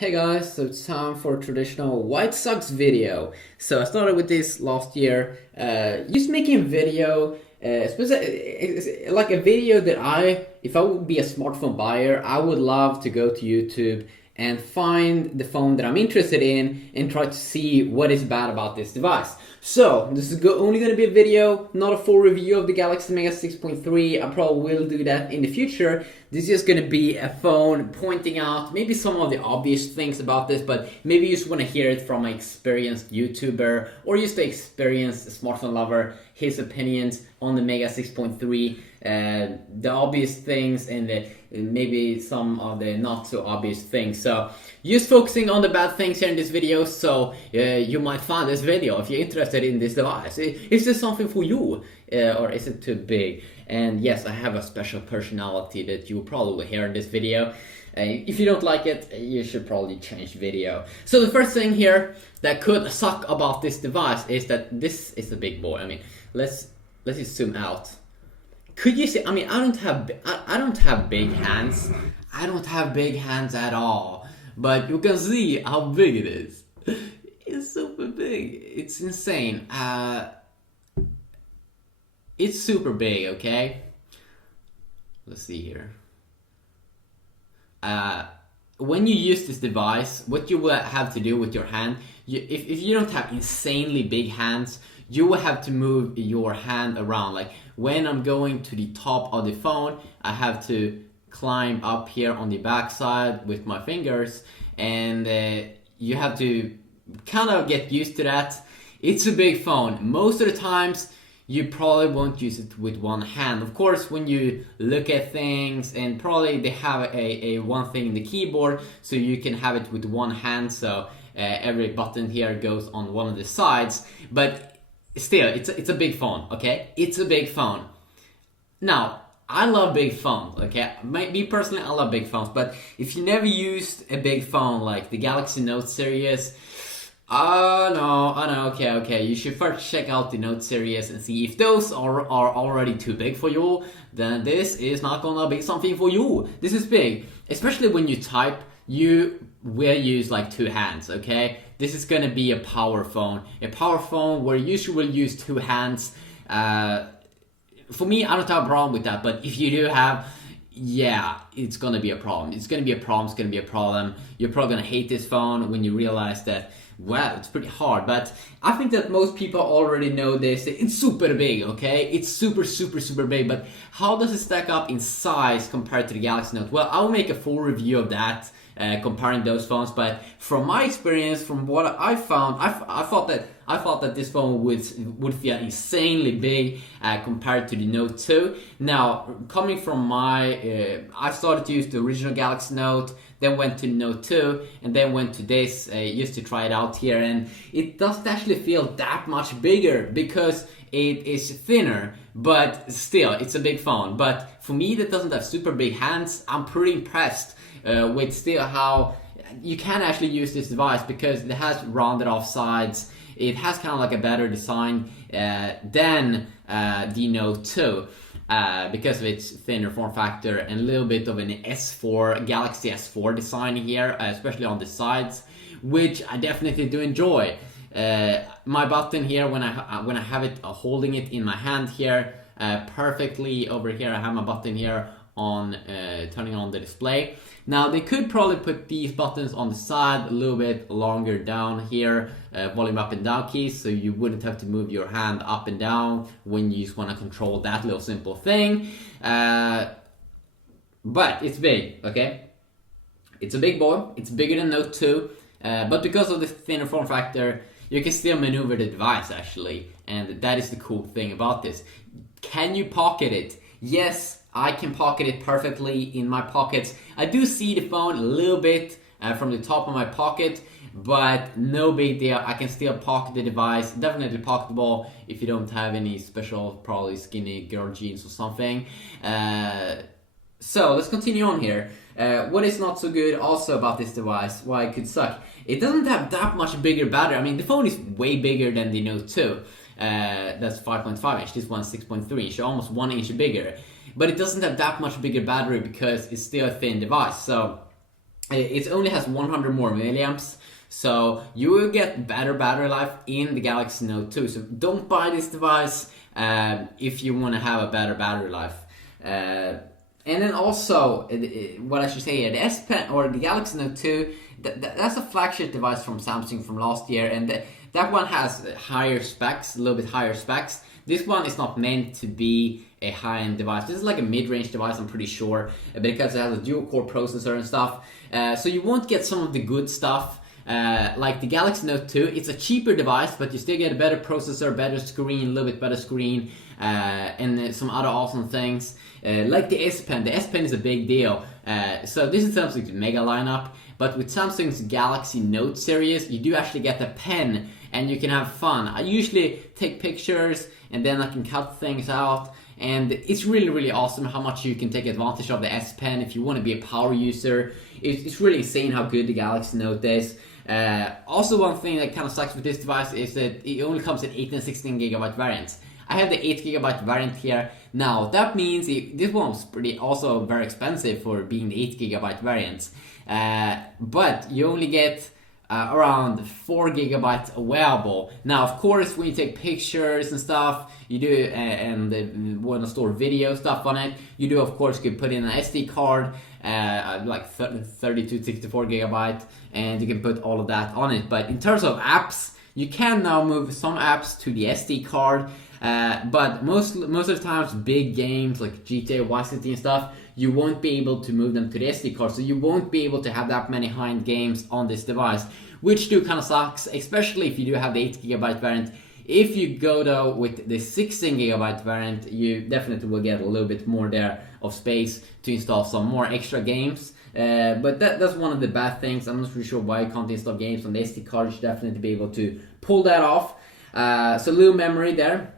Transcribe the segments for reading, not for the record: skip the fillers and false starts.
Hey guys, so it's time for a traditional White Sox video. So I started with this last year, just making a video, like a video that if I would be a smartphone buyer, I would love to go to YouTube and find the phone that I'm interested in and try to see what is bad about this device. So this is only going to be a video, not a full review of the Galaxy Mega 6.3. I probably will do that in the future. This is just going to be a phone pointing out maybe some of the obvious things about this, but maybe you just want to hear it from an experienced YouTuber or just an experienced smartphone lover, his opinions on the Mega 6.3, the obvious things and maybe some of the not so obvious things. So just focusing on the bad things here in this video, so you might find this video if you're interested in this device. Is this something for you, or is it too big? And yes, I have a special personality that you will probably hear in this video. If you don't like it, you should probably change video. So the first thing here that could suck about this device is that this is a big boy. I mean, let's just zoom out. Could you see? I mean, I don't have big hands. I don't have big hands at all. But you can see how big it is. It's super big. It's insane. It's super big, okay? Let's see here. When you use this device, what you will have to do with your hand, if you don't have insanely big hands, you will have to move your hand around. Like when I'm going to the top of the phone, I have to climb up here on the back side with my fingers, and you have to kind of get used to that. It's a big phone. Most of the times you probably won't use it with one hand. Of course, when you look at things, and probably they have a one thing in the keyboard, so you can have it with one hand, so every button here goes on one of the sides. But still, it's a big phone, okay? It's a big phone. Now, I love big phones, okay? Me personally, I love big phones, but if you never used a big phone like the Galaxy Note series, no, okay. You should first check out the Note series and see if those are already too big for you. Then this is not gonna be something for you. This is big, especially when you type. You will use like two hands, okay? This is gonna be a power phone where you usually will use two hands. For me, I don't have a problem with that, but if you do have, yeah, it's gonna be a problem. It's gonna be a problem. You're probably gonna hate this phone when you realize that, wow, it's pretty hard. But I think that most people already know this. It's super big, okay? It's super big. But how does it stack up in size compared to the Galaxy Note? Well, I'll make a full review of that, comparing those phones. But from my experience, from what I found, I thought that this phone would feel insanely big compared to the Note 2. Now, coming from I started to use the original Galaxy Note, then went to Note 2, and then went to this just to try it out here, and it doesn't actually feel that much bigger because it is thinner, but still, it's a big phone. But for me that doesn't have super big hands, I'm pretty impressed with still how you can actually use this device because it has rounded off sides. It has kind of like a better design than the Note 2. Because of its thinner form factor and a little bit of an Galaxy S4 design here, especially on the sides, which I definitely do enjoy. My button here, when I have it holding it in my hand here, perfectly over here, I have my button here on turning on the display. Now they could probably put these buttons on the side a little bit longer down here, volume up and down keys, so you wouldn't have to move your hand up and down when you just want to control that little simple thing. But it's big, okay? It's a big boy. It's bigger than Note 2, but because of the thinner form factor, you can still maneuver the device actually, and that is the cool thing about this. Can you pocket it? Yes, I can pocket it perfectly in my pockets. I do see the phone a little bit from the top of my pocket, but no big deal. I can still pocket the device. Definitely pocketable if you don't have any special, probably skinny girl jeans or something. So let's continue on here. What is not so good also about this device, why it could suck, it doesn't have that much bigger battery. I mean, the phone is way bigger than the Note 2. That's 5.5 inch, this one's 6.3 inch, so almost 1 inch bigger. But it doesn't have that much bigger battery because it's still a thin device. So it only has 100 more milliamps, so you will get better battery life in the Galaxy Note 2. So don't buy this device if you want to have a better battery life. And then also, what I should say here, the S Pen or the Galaxy Note 2, that's a flagship device from Samsung from last year, and that one has higher specs, a little bit higher specs. This one is not meant to be a high-end device. This is like a mid-range device, I'm pretty sure, because it has a dual-core processor and stuff. So you won't get some of the good stuff. Like the Galaxy Note 2, it's a cheaper device, but you still get a better processor, better screen, a little bit better screen, and some other awesome things. Like the S Pen. The S Pen is a big deal. So this is Samsung's mega lineup, but with Samsung's Galaxy Note series, you do actually get a pen, and you can have fun. I usually take pictures, and then I can cut things out. And it's really, really awesome how much you can take advantage of the S Pen if you want to be a power user. It's really insane how good the Galaxy Note is. Also, one thing that kind of sucks with this device is that it only comes in 8 and 16 gigabyte variants. I have the 8 gigabyte variant here. Now, that means this one was also very expensive for being the 8 gigabyte variants. But you only get around 4 gigabytes available. Now, of course, when you take pictures and stuff, you do, and want to store video stuff on it, you do, of course, could put in an SD card, like 32, 64 gigabyte, and you can put all of that on it. But in terms of apps, you can now move some apps to the SD card, but most of the times, big games like GTA, Vice City and stuff, you won't be able to move them to the SD card, so you won't be able to have that many high-end games on this device, which do kind of sucks, especially if you do have the 8 gigabyte variant. If you go though with the 16 gigabyte variant, you definitely will get a little bit more there of space to install some more extra games. But that's one of the bad things. I'm not really sure why you can't install games on the SD card. You should definitely be able to pull that off. So little memory there.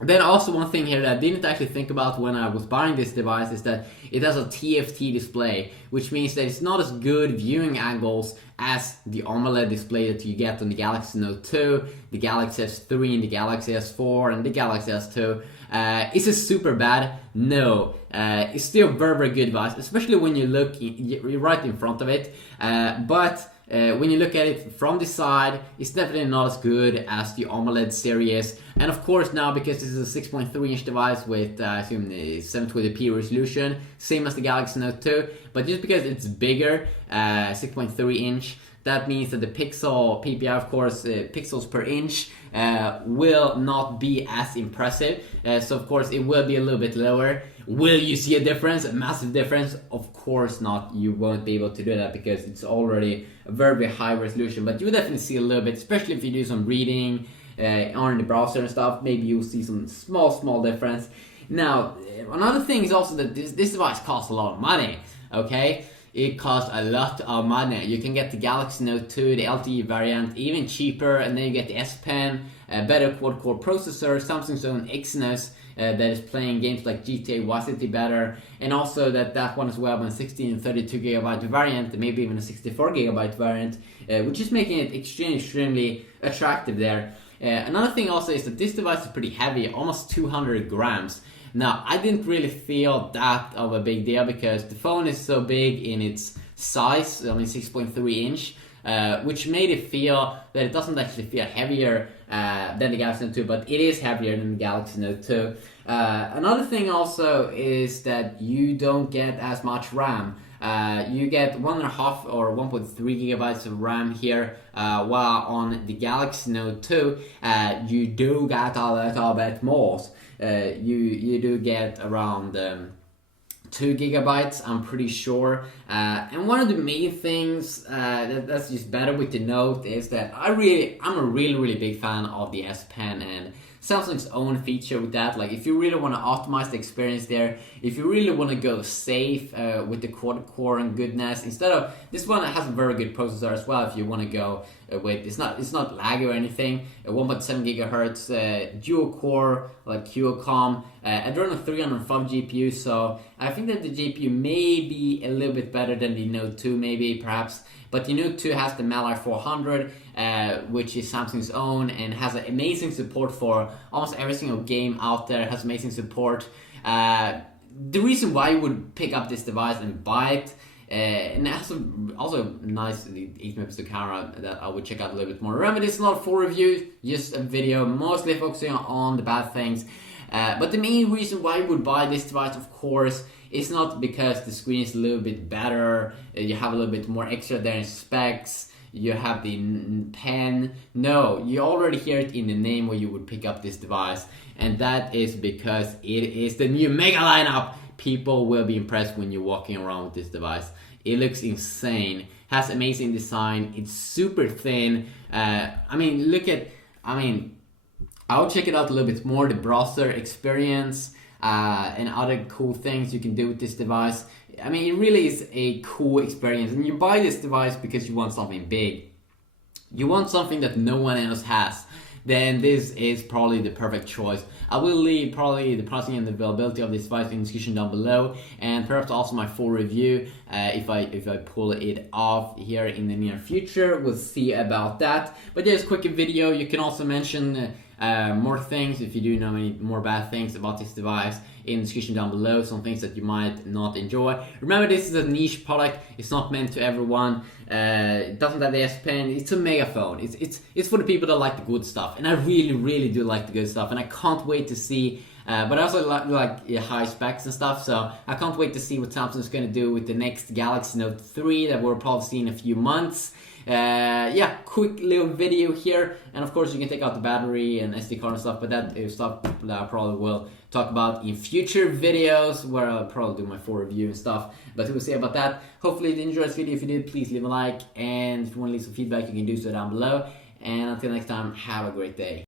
Then also one thing here that I didn't actually think about when I was buying this device is that it has a TFT display, which means that it's not as good viewing angles as the AMOLED display that you get on the Galaxy Note 2, the Galaxy S3, and the Galaxy S4, and the Galaxy S2. Is it super bad? No. It's still a very, very good device, especially when you look right in front of it. But when you look at it from the side, it's definitely not as good as the AMOLED series. And of course now, because this is a 6.3 inch device with I assume 720p resolution, same as the Galaxy Note 2, but just because it's bigger, 6.3 inch, that means that the pixel PPI, of course, pixels per inch, will not be as impressive. So of course it will be a little bit lower. Will you see a difference, a massive difference? Of course not. You won't be able to do that because it's already a very, very high resolution. But you will definitely see a little bit, especially if you do some reading on the browser and stuff. Maybe you'll see some small difference. Now, another thing is also that this device costs a lot of money. Okay, it costs a lot of money. You can get the Galaxy Note 2, the LTE variant, even cheaper, and then you get the S Pen, a better quad-core processor, Samsung's own Exynos, that is playing games like GTA, Vice City better, and also that one as well on 16 and 32 gigabyte variant, maybe even a 64 gigabyte variant, which is making it extremely attractive there. Another thing also is that this device is pretty heavy, almost 200 grams. Now, I didn't really feel that of a big deal because the phone is so big in its size, I mean 6.3 inch, which made it feel that it doesn't actually feel heavier than the Galaxy Note 2, but it is heavier than the Galaxy Note 2. Another thing also is that you don't get as much RAM. You get 1.5 or 1.3 gigabytes of RAM here, while on the Galaxy Note 2, you do get a little bit more. You do get around 2 gigabytes, I'm pretty sure. And one of the main things that's just better with the Note is that I'm a really big fan of the S Pen and Samsung's own feature with that. Like, if you really want to optimize the experience there, if you really want to go safe with the quad core and goodness, instead of this one has a very good processor as well. If you want to go with it's not laggy or anything, 1.7 gigahertz dual core like Qualcomm, Adreno 305 GPU. So I think that the GPU may be a little bit better than the Note 2, maybe perhaps. But the Note 2 has the Mali 400, which is Samsung's own, and has amazing support for almost every single game out there. Has amazing support. The reason why you would pick up this device and buy it And also nice 8 megapixel camera that I would check out a little bit more. Remember, this is not a full review, just a video mostly focusing on the bad things. But the main reason why you would buy this device, of course, is not because the screen is a little bit better, you have a little bit more extra there in specs, you have the pen. No, you already hear it in the name where you would pick up this device, and that is because it is the new mega lineup. People will be impressed when you're walking around with this device. It looks insane, has amazing design, it's super thin. I'll check it out a little bit more, the browser experience and other cool things you can do with this device. I mean, it really is a cool experience, and you buy this device because you want something big. You want something that no one else has. Then this is probably the perfect choice. I will leave probably the pricing and the availability of this device in the description down below, and perhaps also my full review if I pull it off here in the near future. We'll see about that. But there's a quick video. You can also mention more things if you do know any more bad things about this device in the description down below, some things that you might not enjoy. Remember, this is a niche product, it's not meant to everyone. It doesn't have the S Pen, it's a megaphone. It's for the people that like the good stuff, and I really do like the good stuff, and I can't wait to see. But I also like high specs and stuff, so I can't wait to see what Samsung's going to do with the next Galaxy Note 3 that we'll probably see in a few months. Yeah, quick little video here, and of course you can take out the battery and SD card and stuff, but that is stuff that I probably will talk about in future videos where I'll probably do my full review and stuff, but we'll see about that. Hopefully you enjoyed this video. If you did, please leave a like, and if you want to leave some feedback you can do so down below, and until next time, have a great day.